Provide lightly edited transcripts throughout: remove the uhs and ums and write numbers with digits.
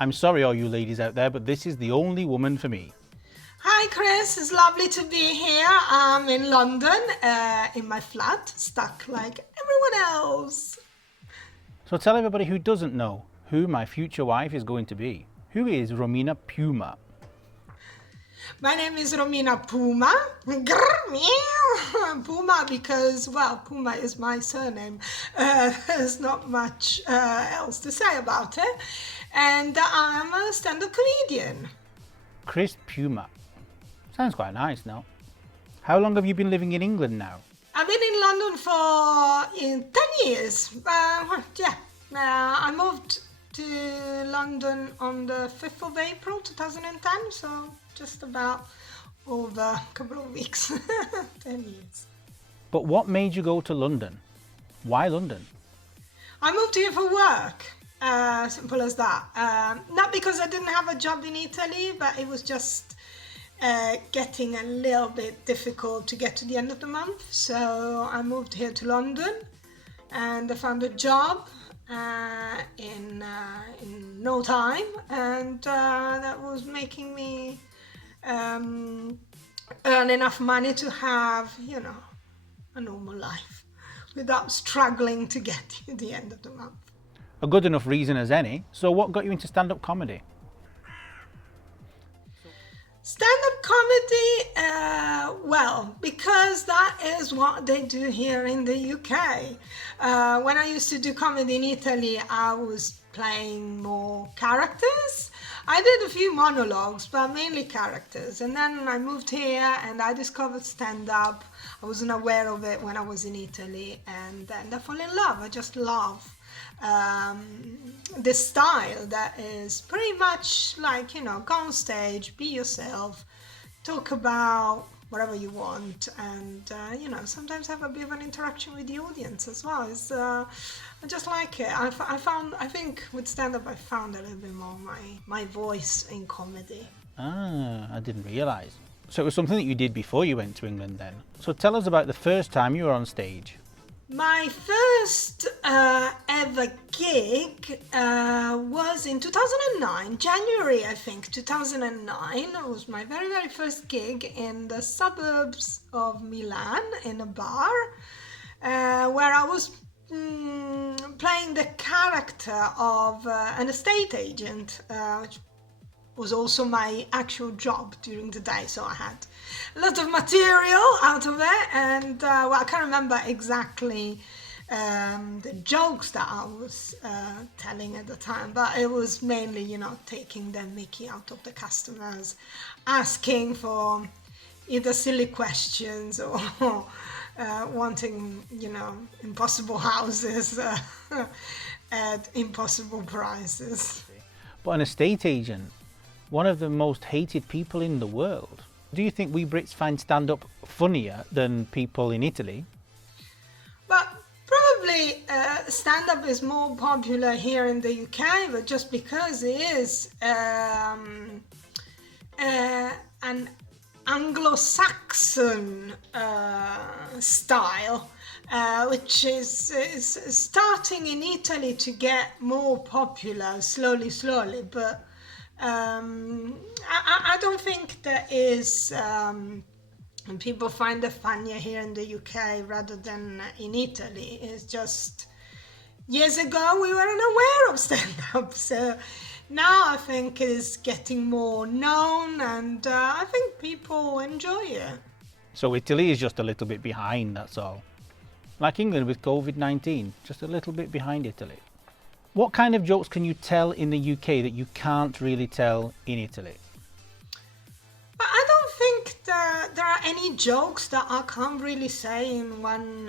I'm sorry, all you ladies out there, but this is the only woman for me. Hi Kris, it's lovely to be here. I'm in London, in my flat, stuck like everyone else. So tell everybody who doesn't know who my future wife is going to be. Who is Romina Puma? My name is Romina Puma. Grr, meow. Puma because, well, Puma is my surname. There's not much else to say about it. And I'm a stand-up comedian. Kris Puma. Sounds quite nice, no? How long have you been living in England now? I've been in London for 10 years. I moved to London on the 5th of April 2010, so just about over a couple of weeks, 10 years. But what made you go to London? Why London? I moved here for work, simple as that. Not because I didn't have a job in Italy, but it was just getting a little bit difficult to get to the end of the month. So I moved here to London and I found a job in no time, and that was making me earn enough money to have, a normal life without struggling to get to the end of the month. A good enough reason as any. So what got you into stand-up comedy? Stand-up comedy, well, because that is what they do here in the UK. When I used to do comedy in Italy, I was playing more characters. I did a few monologues, but mainly characters. And then I moved here and I discovered stand-up. I wasn't aware of it when I was in Italy, and then I fell in love. I just love this style that is pretty much like, go on stage, be yourself, talk about whatever you want, and sometimes have a bit of an interaction with the audience as well. I just like it. I think with stand-up I found a little bit more my voice in comedy. I didn't realise. So it was something that you did before you went to England then. So tell us about the first time you were on stage. My first ever gig was in 2009, January, I think, 2009. It was my very, very first gig in the suburbs of Milan in a bar where I was playing the character of an estate agent, which was also my actual job during the day. So I had a lot of material out of it, and I can't remember exactly the jokes that I was telling at the time, but it was mainly, taking the mickey out of the customers, asking for either silly questions or wanting, impossible houses at impossible prices. But an estate agent, one of the most hated people in the world. Do you think we Brits find stand-up funnier than people in Italy? But probably stand-up is more popular here in the UK, but just because it is an Anglo-Saxon style, which is starting in Italy to get more popular slowly, but I don't think there is people find it funnier here in the UK rather than in Italy. It's just years ago we weren't aware of stand-up, so now I think it's getting more known, and I think people enjoy it. So Italy is just a little bit behind, that's all. Like England with COVID-19, just a little bit behind Italy. What kind of jokes can you tell in the UK that you can't really tell in Italy? But I don't think that there are any jokes that I can't really say in one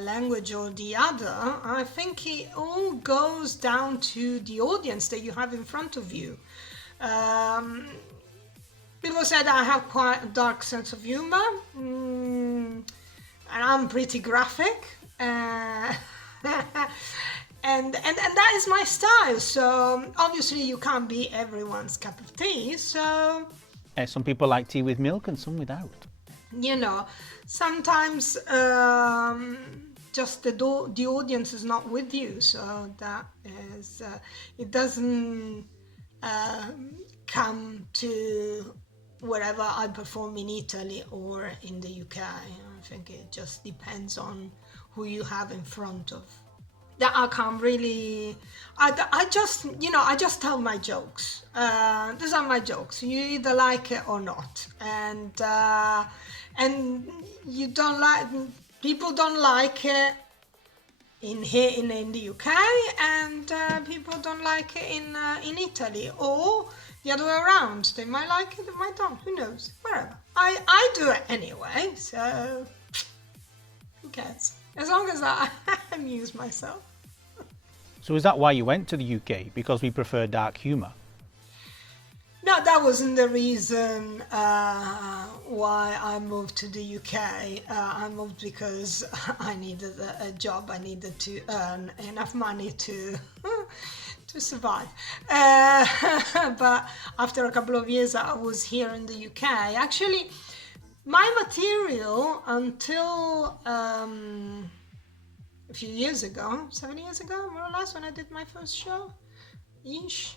language or the other. I think it all goes down to the audience that you have in front of you. People say that I have quite a dark sense of humor, and I'm pretty graphic. And that is my style, so obviously you can't be everyone's cup of tea, so Some people like tea with milk and some without. sometimes just the audience is not with you, so that is it doesn't come to wherever I perform in Italy or in the UK. I think it just depends on who you have in front of. That I can't really. I just tell my jokes. These are my jokes. You either like it or not, and you don't like. People don't like it in here in the UK, and people don't like it in Italy, or the other way around. They might like it, they might don't. Who knows? Whatever. I do it anyway, so who cares? As long as I amuse myself. So is that why you went to the UK? Because we prefer dark humour? No, that wasn't the reason why I moved to the UK. I moved because I needed a job. I needed to earn enough money to to survive. But after a couple of years, I was here in the UK. Actually, my material until a few years ago, 7 years ago, more or less, when I did my first show, ish.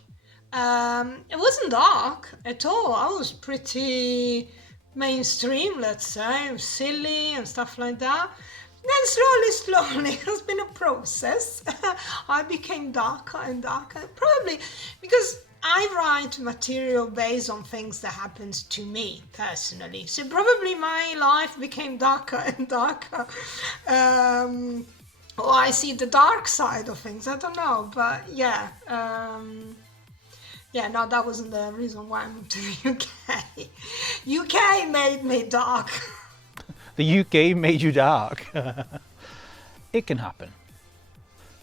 It wasn't dark at all. I was pretty mainstream, let's say, silly and stuff like that. Then slowly, it's been a process. I became darker and darker, probably because I write material based on things that happens to me personally. So probably my life became darker and darker. Or I see the dark side of things. I don't know, but yeah. Yeah, no, that wasn't the reason why I moved to the UK. UK made me dark. The UK made you dark. It can happen.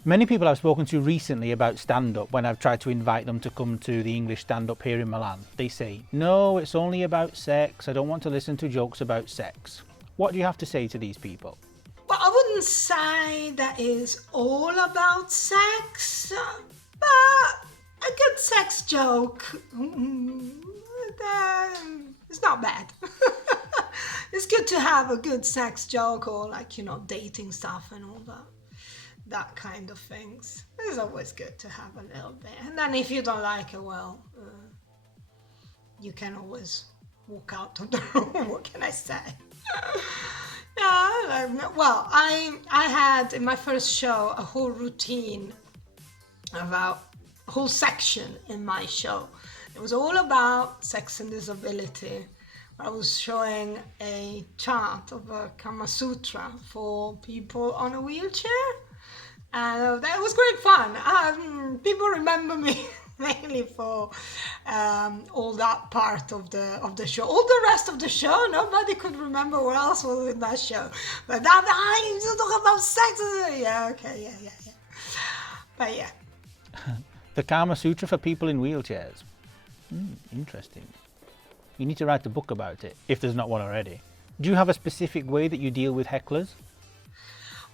Many people I've spoken to recently about stand-up, when I've tried to invite them to come to the English stand-up here in Milan, they say, no, it's only about sex. I don't want to listen to jokes about sex. What do you have to say to these people? Well, I wouldn't say that is all about sex, but a good sex joke, it's not bad. It's good to have a good sex joke, or like, dating stuff and all that kind of things. It's always good to have a little bit. And then if you don't like it, well, you can always walk out of the room. What can I say? Yeah, well, I had in my first show a whole routine about a whole section in my show. It was all about sex and disability. I was showing a chart of a Kama Sutra for people on a wheelchair, and that was great fun. People remember me mainly for all that part of the show. All the rest of the show, nobody could remember what else was in that show. But that you talk about sex. Yeah, okay, yeah. But yeah. The Kama Sutra for people in wheelchairs. Interesting. You need to write a book about it, if there's not one already. Do you have a specific way that you deal with hecklers?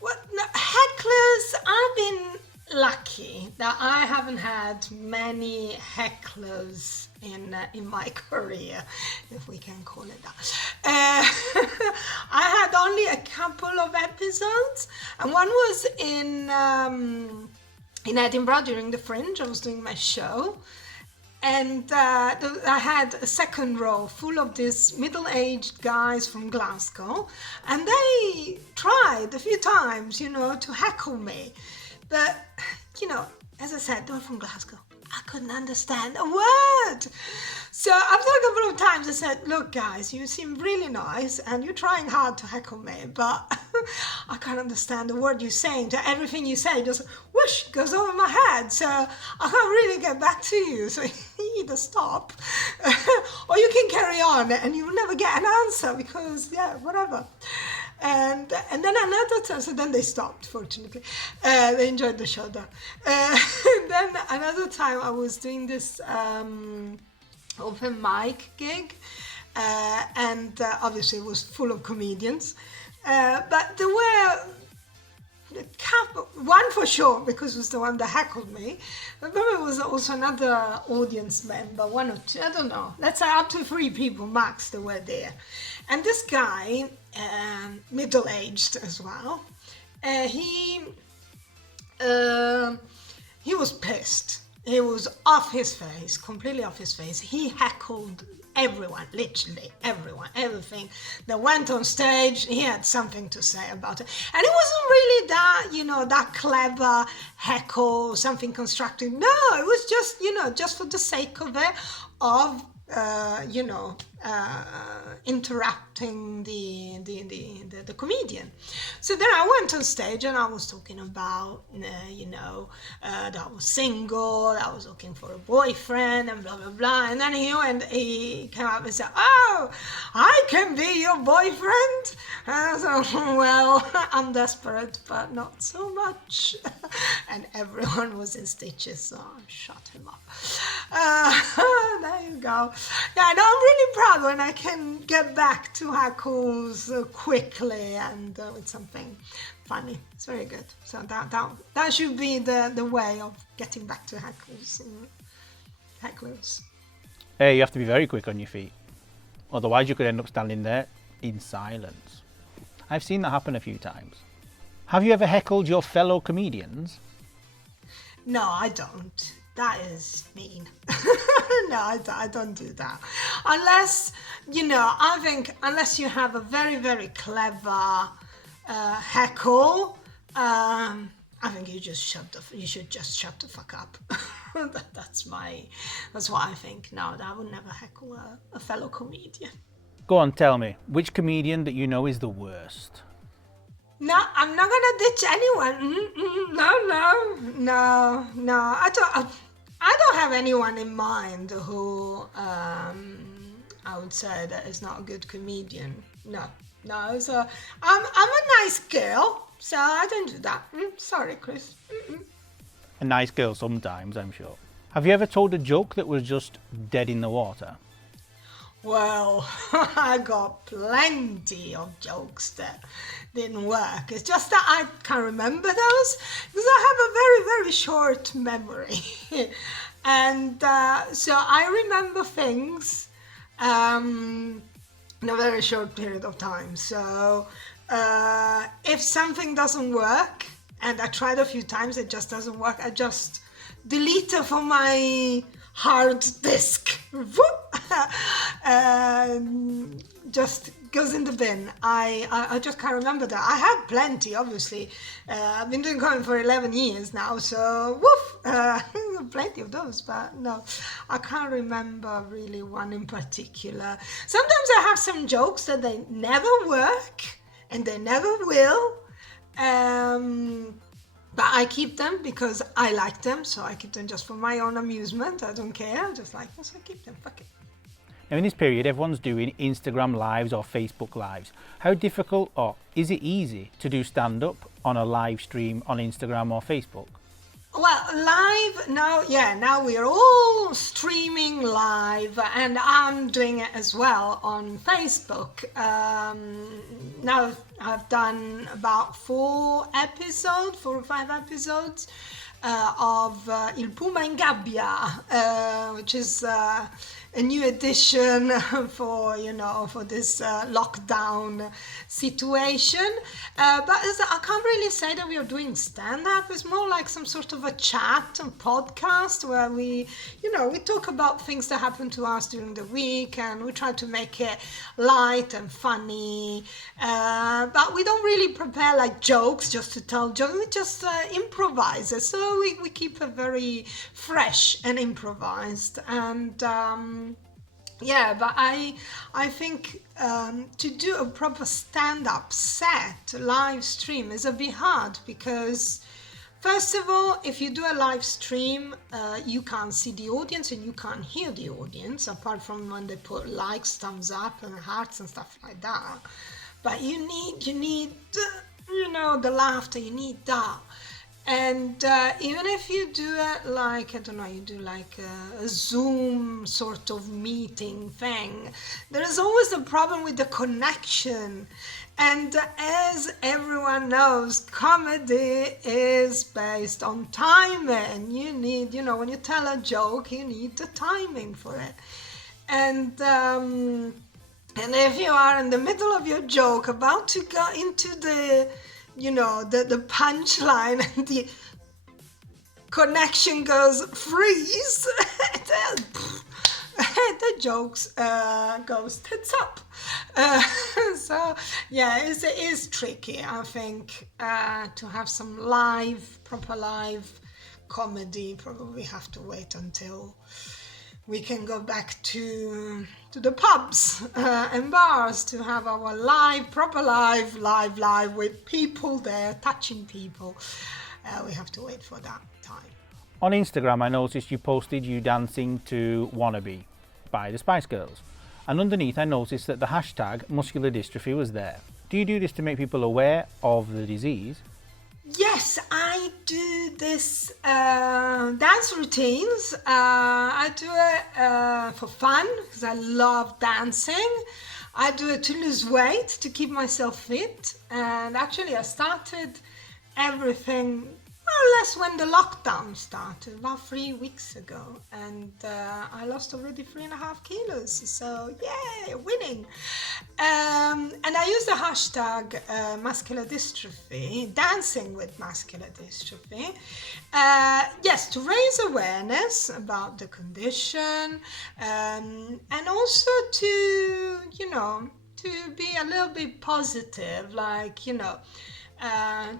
Well, no, hecklers, I've been lucky that I haven't had many hecklers in my career, if we can call it that. I had only a couple of episodes, and one was in Edinburgh during the Fringe. I was doing my show, and I had a second row full of these middle-aged guys from Glasgow, and they tried a few times, to heckle me. But, as I said, they were from Glasgow. I couldn't understand a word. So after a couple of times I said, look guys, you seem really nice and you're trying hard to heckle me, but I can't understand a word you're saying. To everything you say just whoosh goes over my head, so I can't really get back to you. So you either stop or you can carry on and you'll never get an answer because whatever. And then another time, so then they stopped, fortunately. They enjoyed the show though. Then another time I was doing this open mic gig, and obviously it was full of comedians. But there were a couple, one for sure, because it was the one that heckled me. But there was also another audience member, one or two, I don't know. Let's say up to 3 people max that were there. And this guy, middle-aged as well, he was pissed. He was off his face, completely off his face. He heckled everyone, literally everyone, everything that went on stage. He had something to say about it. And it wasn't really that, that clever heckle, something constructive. No, it was just, just for the sake of it, of interrupting the comedian. So then I went on stage and I was talking about, that I was single, I was looking for a boyfriend and blah, blah, blah. And then he came up and said, "Oh, I can be your boyfriend." And I was like, "Well, I'm desperate, but not so much." And everyone was in stitches, so I shut him up. There you go. Yeah, no, I'm really proud when I can get back to hackles quickly and with something funny. It's very good. So that should be the way of getting back to hecklers. Hey, you have to be very quick on your feet. Otherwise you could end up standing there in silence. I've seen that happen a few times. Have you ever heckled your fellow comedians? No, I don't. That is mean. No, I don't do that. Unless, I think unless you have a very, very clever heckle, I think you should just shut the fuck up. That's what I think. No, I would never heckle a fellow comedian. Go on, tell me, which comedian that you know is the worst? No, I'm not gonna ditch anyone. No. I don't have anyone in mind who I would say that is not a good comedian. No. So I'm a nice girl, so I don't do that. Sorry, Kris. A nice girl sometimes, I'm sure. Have you ever told a joke that was just dead in the water? Well, I got plenty of jokes that didn't work. It's just that I can't remember those because I have a very, very short memory. And so I remember things in a very short period of time. So if something doesn't work, and I tried a few times, it just doesn't work, I just delete it from my hard disk. Just goes in the bin. I just can't remember that. I have plenty, obviously. I've been doing comedy for 11 years now, so plenty of those, but no, I can't remember really one in particular. Sometimes I have some jokes that they never work and they never will. But I keep them because I like them, so I keep them just for my own amusement. I don't care, I just like them, so I keep them. Fuck it. Now in this period, everyone's doing Instagram lives or Facebook lives. How difficult or is it easy to do stand-up on a live stream on Instagram or Facebook? Well, live now we're all streaming live, and I'm doing it as well on Facebook. Now I've done about 4 or 5 episodes of Il Puma in Gabbia, which is a new edition for this lockdown situation. But I can't really say that we are doing stand-up. It's more like some sort of a chat and podcast where we talk about things that happen to us during the week, and we try to make it light and funny. But we don't really prepare like jokes just to tell jokes. We just improvise it. So we keep it very fresh and improvised. And but I think to do a proper stand-up set, live stream, is a bit hard because, first of all, if you do a live stream, you can't see the audience and you can't hear the audience, apart from when they put likes, thumbs up, and hearts and stuff like that. But you need the laughter, you need that. And even if you do it like, I don't know, you do like a Zoom sort of meeting thing, there is always a problem with the connection. And as everyone knows, comedy is based on timing. You need, when you tell a joke, you need the timing for it. And if you are in the middle of your joke, about to go into the punchline, and the connection goes freeze, the jokes goes tits up. So yeah, it is tricky, I think, to have some proper live comedy. Probably have to wait until we can go back to the pubs and bars to have our proper live with people there, touching people. We have to wait for that time. On Instagram, I noticed you posted you dancing to Wannabe by the Spice Girls. And underneath, I noticed that the hashtag muscular dystrophy was there. Do you do this to make people aware of the disease? Yes, I do this dance routines. I do it for fun because I love dancing. I do it to lose weight, to keep myself fit. And actually, I started everything more or less when the lockdown started, about 3 weeks ago. And I lost already 3.5 kilos. So, yay, winning. And I use the hashtag muscular dystrophy, dancing with muscular dystrophy. Yes, to raise awareness about the condition, and also to, to be a little bit positive, like,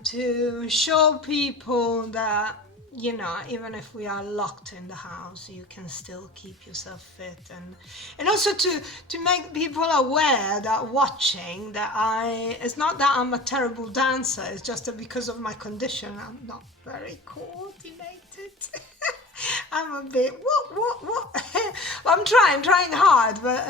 to show people that, even if we are locked in the house, you can still keep yourself fit, and also to make people aware that watching that it's not that I'm a terrible dancer, it's just that because of my condition, I'm not very coordinated. I'm a bit, what? I'm trying hard, but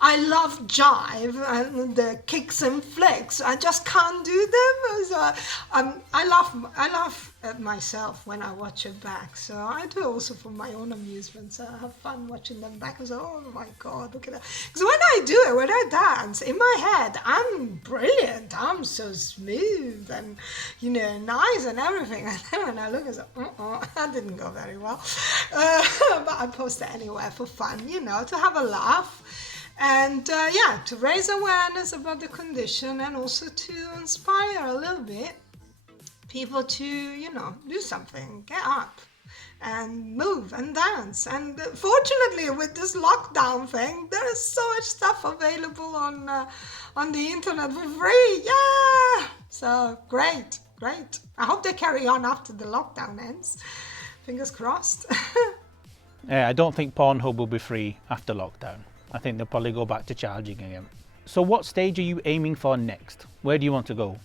I love jive and the kicks and flicks. I just can't do them. So I laugh at myself when I watch it back. So I do it also for my own amusement. So I have fun watching them back. I say, oh my God, look at that. Because when I dance, in my head, I'm brilliant. I'm so smooth and, nice and everything. And then when I look, I say, that didn't go very well. But I post it anyway for fun, to have a laugh. And to raise awareness about the condition and also to inspire a little bit people to, do something, get up and move and dance. And fortunately, with this lockdown thing, there is so much stuff available on the internet for free. Yeah! So great. I hope they carry on after the lockdown ends. Fingers crossed. Yeah, I don't think Pornhub will be free after lockdown. I think they'll probably go back to charging again. So what stage are you aiming for next? Where do you want to go?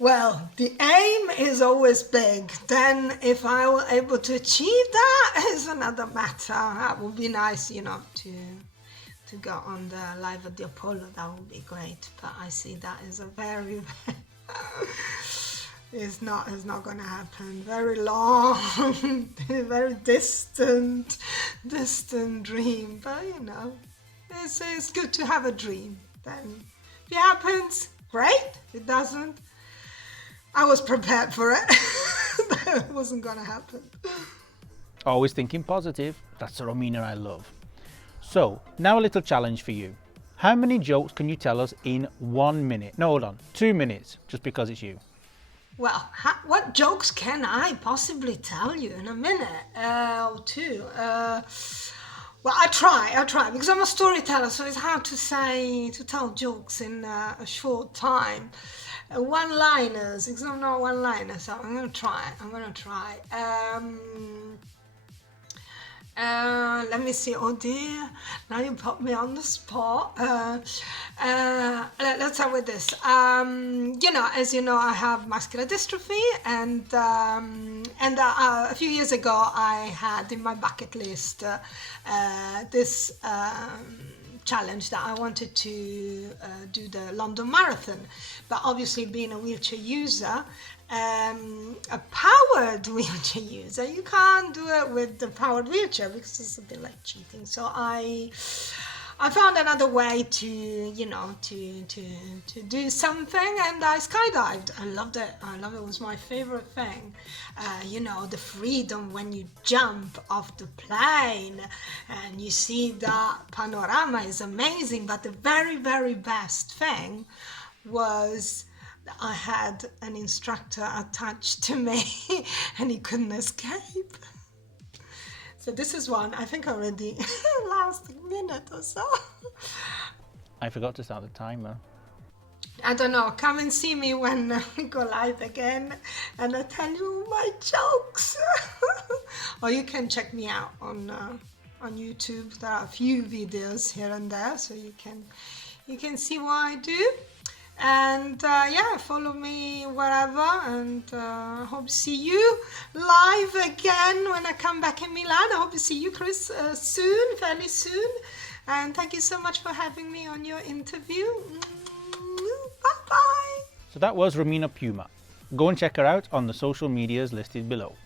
Well, the aim is always big. Then if I were able to achieve that is another matter. That would be nice, to go on the Live at the Apollo. That would be great. But I see that as a very, it's not going to happen. Very long, very distant dream. But it's good to have a dream. Then if it happens, great. If it doesn't, I was prepared for it. It wasn't going to happen. Always thinking positive. That's the Romina I love. So, now a little challenge for you. How many jokes can you tell us in 1 minute? No, hold on. 2 minutes, just because it's you. Well, what jokes can I possibly tell you in a minute or two? Well, I try, because I'm a storyteller, so it's hard to tell jokes in a short time. One-liners, because I'm not one-liner, so I'm going to try. Let me see. Oh dear, now you put me on the spot. Let's start with this. As you know, I have muscular dystrophy, and a few years ago, I had in my bucket list this challenge that I wanted to do the London Marathon. But obviously, being a wheelchair user, a powered wheelchair user, you can't do it with the powered wheelchair because it's a bit like cheating. So I found another way to do something, and I skydived. I loved it. It was my favorite thing. The freedom when you jump off the plane and you see that panorama is amazing. But the very, very best thing was I had an instructor attached to me and he couldn't escape. So this is one, I think already last minute or so. I forgot to start the timer. I don't know, come and see me when we go live again and I tell you my jokes. Or you can check me out on YouTube. There are a few videos here and there, so you can see what I do. And yeah, follow me wherever, and I hope to see you live again when I come back in Milan. I hope to see you, Kris, soon, fairly soon. And thank you so much for having me on your interview. Bye-bye. So that was Romina Puma. Go and check her out on the social medias listed below.